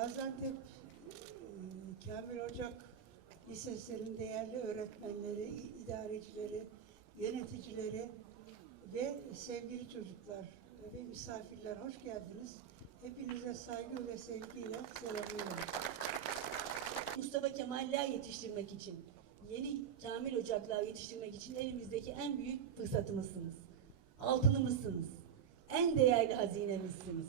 Gaziantep e, Kamil Ocak Lisesi'nin değerli öğretmenleri, idarecileri, yöneticileri ve sevgili çocuklar ve misafirler hoş geldiniz. Hepinize saygı ve sevgiyle selamlıyorum. Mustafa Kemal'ler yetiştirmek için, yeni Kamil Ocaklar yetiştirmek için elimizdeki en büyük fırsatımızsınız. Altınımızsınız. En değerli hazinemizsiniz.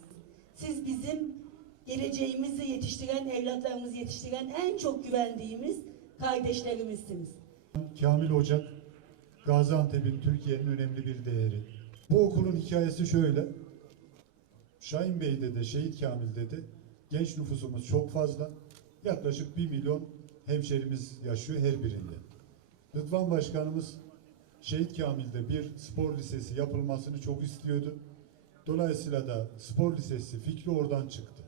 Siz bizim geleceğimizi yetiştiren, evlatlarımızı yetiştiren en çok güvendiğimiz kardeşlerimizsiniz. Kamil Ocak, Gaziantep'in Türkiye'nin önemli bir değeri. Bu okulun hikayesi şöyle. Şahin Bey'de de Şehit Kamil'de de genç nüfusumuz çok fazla. Yaklaşık 1 milyon hemşerimiz yaşıyor her birinde. Rıdvan Başkanımız Şehit Kamil'de bir spor lisesi yapılmasını çok istiyordu. Dolayısıyla da spor lisesi fikri oradan çıktı.